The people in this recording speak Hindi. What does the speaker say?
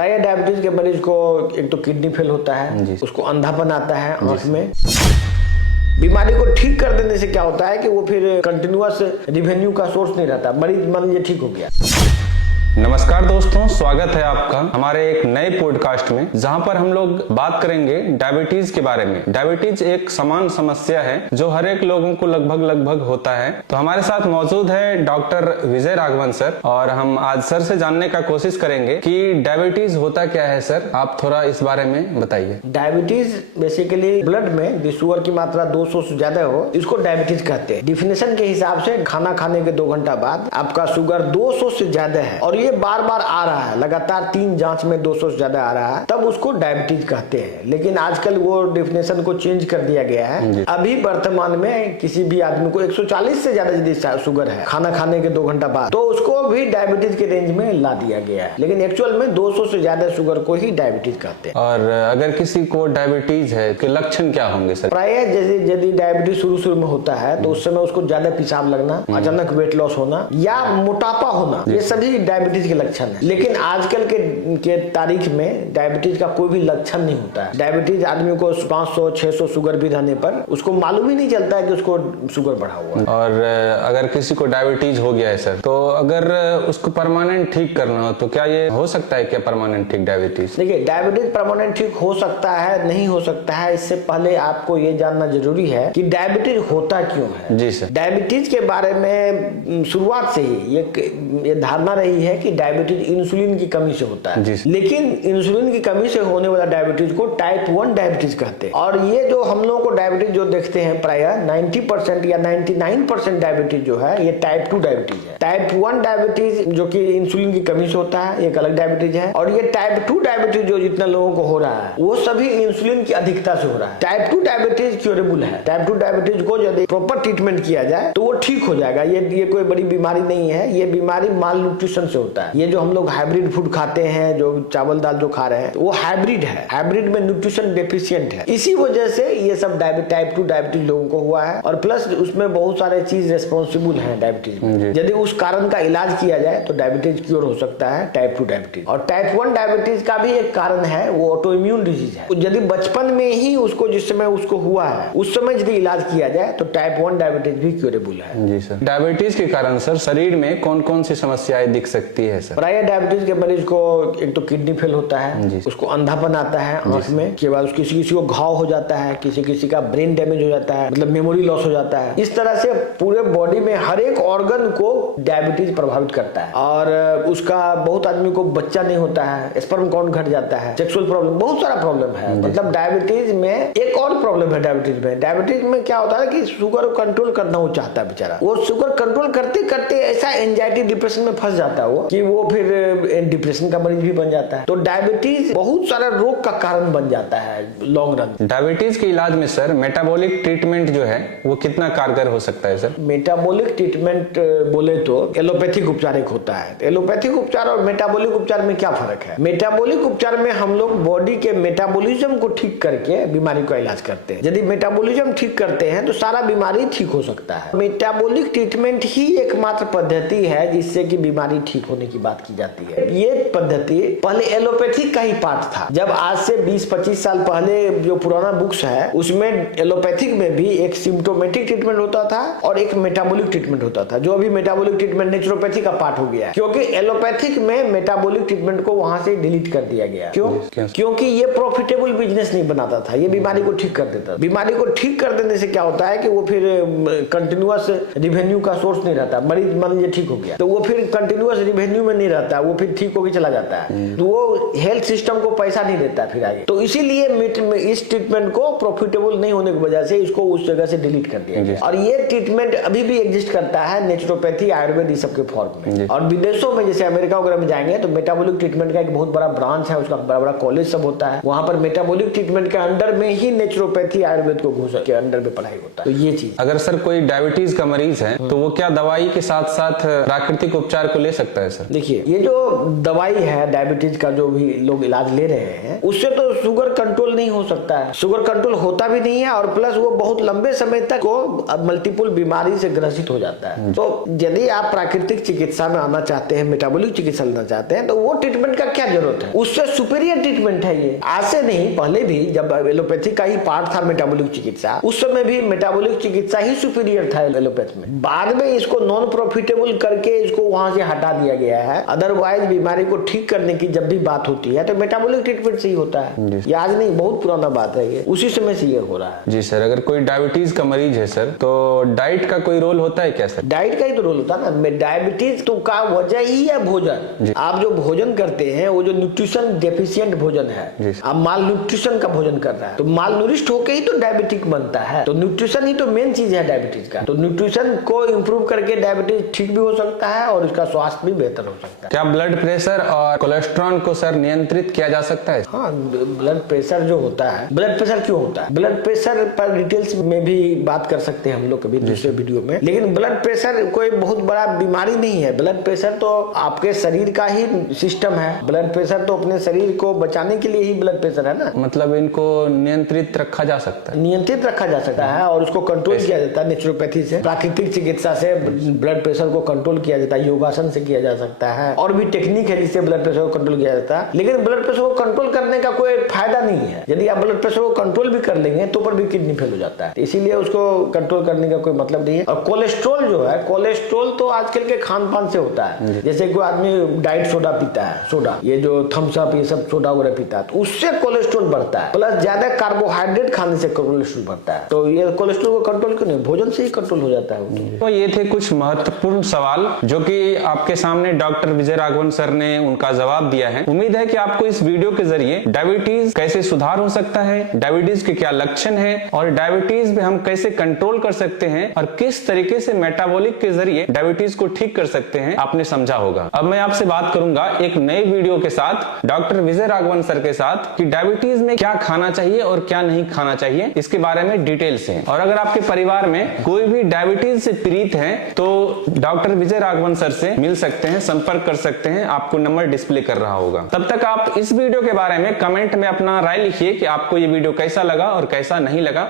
प्राय डायबिटीज के मरीज को एक तो किडनी फेल होता है, उसको अंधापन आता है आंख में। बीमारी को ठीक कर देने से क्या होता है कि वो फिर कंटिन्यूअस रिवेन्यू का सोर्स नहीं रहता, मरीज मान लीजिए ठीक हो गया। नमस्कार दोस्तों, स्वागत है आपका हमारे एक नए पॉडकास्ट में, जहां पर हम लोग बात करेंगे डायबिटीज के बारे में। डायबिटीज एक समान समस्या है जो हर एक लोगों को लगभग होता है। तो हमारे साथ मौजूद है डॉक्टर विजय राघवन सर, और हम आज सर से जानने का कोशिश करेंगे कि डायबिटीज होता क्या है। सर, आप थोड़ा इस बारे में बताइए। डायबिटीज बेसिकली ब्लड में शुगर की मात्रा 200 से ज्यादा हो, इसको डायबिटीज कहते हैं। डिफिनेशन के हिसाब से खाना खाने के 2 घंटा बाद आपका शुगर 200 से ज्यादा है और ये बार बार आ रहा है, लगातार 3 जांच में 200 से ज्यादा आ रहा है, तब उसको डायबिटीज कहते हैं। लेकिन आजकल वो डिफिनेशन को चेंज कर दिया गया है। अभी वर्तमान में किसी भी आदमी को 140 से ज्यादा यदि शुगर है खाना खाने के 2 घंटा बाद, तो उसको भी डायबिटीज के रेंज में ला दिया गया है। लेकिन एक्चुअल में 200 से ज्यादा शुगर को ही डायबिटीज कहते हैं। और अगर किसी को डायबिटीज है तो लक्षण क्या होंगे सर? प्राय जैसे यदि डायबिटीज शुरू में होता है तो उस समय उसको ज्यादा पेशाब लगना, अचानक वेट लॉस होना या मोटापा होना, ये सभी डायबिटीज के लक्षण है। लेकिन आजकल के तारीख में डायबिटीज का कोई भी लक्षण नहीं होता है। डायबिटीज आदमी को 500-600 शुगर भी रहने पर उसको मालूम ही नहीं चलता है कि उसको शुगर बढ़ा हुआ है। और अगर किसी को डायबिटीज हो गया है सर, तो अगर उसको परमानेंट ठीक करना हो तो क्या ये हो सकता है? क्या परमानेंट ठीक डायबिटीज? देखिए, डायबिटीज परमानेंट ठीक हो सकता है, नहीं हो सकता है। इससे पहले आपको ये जानना जरूरी है कि डायबिटीज होता क्यों है। जी सर। डायबिटीज के बारे में शुरुआत से ही ये धारणा रही है कि डायबिटीज इंसुलिन की कमी से होता है। लेकिन इंसुलिन की कमी से होने वाला डायबिटीज को टाइप 1 डायबिटीज कहते हैं। और ये जो हम लोगों को डायबिटीज जो देखते हैं, प्राय 90% या 99% डायबिटीज जो है ये टाइप 2 डायबिटीज है। टाइप 1 डायबिटीज जो कि इंसुलिन की कमी से होता है, एक अलग डायबिटीज है। और ये टाइप 2 डायबिटीज जो जितना लोगों को हो रहा है वो सभी इंसुलिन की अधिकता से हो रहा है। टाइप 2 डायबिटीज क्योरेबल है। टाइप 2 डायबिटीज को यदि प्रॉपर ट्रीटमेंट किया जाए तो वो ठीक हो जाएगा। ये कोई बड़ी बीमारी नहीं है। ये बीमारी माल न्यूट्रिशन से होता है। ये जो हम लोग हाइब्रिड फूड खाते हैं, जो चावल दाल जो खा रहे हैं, वो हाइब्रिड है। हाइब्रिड में न्यूट्रिशन डेफिशिएंट है। इसी वजह से ये सब टाइप 2 डायबिटीज लोगों को हुआ है। और प्लस उसमें बहुत सारे चीज रेस्पॉन्सिबल है डायबिटीज में। यदि उस कारण का इलाज किया जाए तो डायबिटीज क्योर हो सकता है, टाइप 2 डायबिटीज। और टाइप 1 डायबिटीज का भी एक कारण है, वो ऑटो इम्यून डिजीज है। यदि बचपन में ही उसको जिस समय उसको हुआ है उस समय यदि इलाज किया जाए तो टाइप 1 डायबिटीज भी क्योरेबल है। जी सर। डायबिटीज के कारण सर शरीर में कौन कौन सी समस्याएं दिख सकती है सर? प्राय डायबिटीज के मरीज को एक तो किडनी फेल होता है, उसको अंधापन आता है आंख में, के बाद किसी को घाव हो जाता है, किसी का ब्रेन डैमेज हो जाता है, मतलब मेमोरी लॉस हो जाता है। इस तरह से पूरे बॉडी में हर एक ऑर्गन को डायबिटीज प्रभावित करता है। और उसका बहुत आदमी को बच्चा नहीं होता है, स्पर्म काउंट घट जाता है, सेक्सुअल प्रॉब्लम, बहुत सारा प्रॉब्लम है। मतलब डायबिटीज में एक और प्रॉब्लम है। डायबिटीज में क्या होता है कि शुगर को कंट्रोल करना वो चाहता है बेचारा। वो शुगर कंट्रोल करते करते ऐसा एंजाइटी डिप्रेशन में फंस जाता है वो कि वो फिर डिप्रेशन का मरीज भी बन जाता है। तो डायबिटीज बहुत सारा रोग का कारण बन जाता है लॉन्ग रन। डायबिटीज के इलाज में सर मेटाबॉलिक ट्रीटमेंट जो है वो कितना कारगर हो सकता है सर? मेटाबॉलिक ट्रीटमेंट बोले तो एलोपैथिक उपचार एक होता है। एलोपैथिक उपचार और मेटाबॉलिक उपचार में क्या फर्क है? मेटाबॉलिक उपचार में हम लोग बॉडी के मेटाबॉलिज्म को ठीक करके बीमारी का इलाज करते हैं। यदि मेटाबॉलिज्म ठीक करते हैं तो सारा बीमारी ठीक हो सकता है। मेटाबॉलिक ट्रीटमेंट ही एकमात्र पद्धति है जिससे कि बीमारी ठीक होने की बात की जाती है। ये पद्धति पहले एलोपैथिक का ही पार्ट था। जब आज से 20-25 साल पहले जो पुराना बुक्स है उसमें एलोपैथिक में भी एक सिम्प्टोमेटिक ट्रीटमेंट होता था और एक मेटाबॉलिक ट्रीटमेंट होता था, जो अभी मेटाबॉलिक ट्रीटमेंट नेचुरोपैथी का पार्ट हो गया है। क्योंकि एलोपैथिक में मेटाबॉलिक ट्रीटमेंट को वहां से डिलीट कर दिया गया। क्यों? क्योंकि ये प्रॉफिटेबल बिजनेस नहीं बनाता था, ये बीमारी को ठीक कर देता। बीमारी को ठीक कर देने से क्या होता है कि वो फिर कंटिन्यूअस रिवेन्यू का सोर्स नहीं रहता। मरीज मान लीजिए ठीक हो गया तो वो फिर कंटिन्यूअस रिवेन्यू में नहीं रहता, वो फिर ठीक होकर चला जाता है। तो वो हेल्थ सिस्टम को पैसा नहीं देता फिर आगे। तो इसीलिए इस ट्रीटमेंट को प्रॉफिटेबल नहीं होने की वजह से इसको उस जगह से डिलीट कर दिया गया। और ये ट्रीटमेंट अभी भी एग्जिस्ट करता है, नेचुरोपैथी, आयुर्वेद, इस सब के फॉर्म में। और विदेशों में जैसे अमेरिका वगैरह में जाएंगे तो मेटाबॉलिक ट्रीटमेंट का एक बहुत बड़ा ब्रांच है, उसका बड़ा कॉलेज सब होता है। वहां पर मेटाबॉलिक ट्रीटमेंट के अंडर में ही नेचुरोपैथी, आयुर्वेद को घुस के अंडर में पढ़ाई होता है। तो ये चीज, अगर सर कोई डायबिटीज का मरीज है तो वो क्या दवाई के साथ साथ प्राकृतिक उपचार को ले सकता है? सर? देखिए, ये जो दवाई है डायबिटीज का, जो भी लोग इलाज ले रहे हैं, उससे तो शुगर कंट्रोल नहीं हो सकता है। शुगर कंट्रोल होता भी नहीं है, और प्लस वो बहुत लंबे समय तक वो मल्टीपल बीमारी से ग्रसित हो जाता है। तो यदि आप प्राकृतिक चिकित्सा में आना चाहते हैं, मेटाबॉलिक चिकित्सा लेना चाहते हैं, तो वो ट्रीटमेंट का क्या जरूरत है? उससे सुपीरियर ट्रीटमेंट है ये। आज से नहीं, पहले भी जब एलोपैथी का ही पार्ट था मेटाबॉलिक चिकित्सा, उस समय भी मेटाबॉलिक चिकित्सा ही सुपीरियर था एलोपैथी में। बाद में इसको नॉन प्रॉफिटेबल करके इसको वहां से हटा दिया गया है। अदरवाइज बीमारी को ठीक करने की जब भी बात होती है तो मेटाबॉलिक ट्रीटमेंट से ही होता है। ये आज नहीं, बहुत पुराना बात है ये, उसी समय से ये हो रहा है। जी सर, अगर कोई डायबिटीज का मरीज है सर, तो डाइट का कोई रोल होता है क्या सर? डाइट का ही तो रोल होता है ना। डायबिटीज तो का वजह ही है भोजन। आप जो भोजन करते हैं वो जो न्यूट्रिशन डेफिशिएंट भोजन है, आप माल न्यूट्रिशन का भोजन कर रहा है, तो माल न्यूट्रिस्ट होके ही तो डायबिटिक बनता है। तो न्यूट्रिशन ही तो मेन चीज है डायबिटीज का। तो न्यूट्रिशन को इम्प्रूव करके डायबिटीज ठीक भी हो सकता है और इसका स्वास्थ्य भी बेहतर हो सकता है। क्या ब्लड प्रेशर और कोलेस्ट्रॉल को सर नियंत्रित किया जा सकता है? हाँ, ब्लड प्रेशर जो होता है, ब्लड प्रेशर क्यों होता है, ब्लड प्रेशर पर डिटेल्स में भी बात कर सकते हैं हम लोग कभी दूसरे वीडियो में। लेकिन ब्लड प्रेशर कोई बहुत बड़ा बीमारी नहीं है। ब्लड प्रेशर तो आपके शरीर का ही सिस्टम है। ब्लड प्रेशर तो अपने शरीर को बचाने के लिए ही ब्लड प्रेशर है ना। मतलब इनको नियंत्रित रखा जा सकता है? नियंत्रित रखा जा सकता है और उसको कंट्रोल किया जाता है नेचुरोपैथी से, प्राकृतिक चिकित्सा से ब्लड प्रेशर को कंट्रोल किया जाता है, योगासन से किया जा सकता है, और भी टेक्निक है जिससे ब्लड प्रेशर को कंट्रोल किया जाता है। लेकिन ब्लड प्रेशर को कंट्रोल करने का कोई फायदा नहीं है। यदि आप ब्लड प्रेशर को कंट्रोल भी कर लेंगे तो पर भी किडनी फेल हो जाता है, इसीलिए उसको कंट्रोल करने का कोई मतलब नहीं है। और कोलेस्ट्रॉल जो है, कोलेस्ट्रॉल तो आजकल के खान पान से होता है। जैसे कोई आदमी डाइट सोडा पीता है, सोडा ये जो थम्स अप ये सब सोडा वगैरह पीता है, तो उससे कोलेस्ट्रॉल बढ़ता है। प्लस ज्यादा कार्बोहाइड्रेट खाने से कोलेस्ट्रॉल बढ़ता है। तो ये कोलेस्ट्रॉल को कंट्रोल क्यों नहीं, भोजन से ही कंट्रोल हो जाता है। तो ये थे कुछ महत्वपूर्ण सवाल जो कि आपके सामने डॉक्टर विजय राघवन सर ने उनका जवाब दिया है। उम्मीद है कि आपको इस वीडियो के जरिए डायबिटीज कैसे सुधार हो सकता है, डायबिटीज के क्या लक्षण है, और डायबिटीज में हम कैसे कंट्रोल कर सकते हैं, और किस तरीके से मेटाबॉलिक के जरिए डायबिटीज को ठीक कर सकते हैं, आपने समझा होगा। अब मैं आपसे बात करूंगा एक नई वीडियो के साथ, डॉक्टर विजय राघवन सर के साथ, कि डायबिटीज में क्या खाना चाहिए और क्या नहीं खाना चाहिए, इसके बारे में डिटेल से। और अगर आपके परिवार में कोई भी डायबिटीज से पीड़ित है तो डॉक्टर विजय राघवन सर से मिल सकते हैं, संपर्क कर सकते हैं। आपको नंबर डिस्प्ले कर रहा होगा। तब तक आप इस वीडियो के बारे में कमेंट में अपना राय लिखिए कि आपको ये वीडियो कैसा लगा और कैसा नहीं लगा।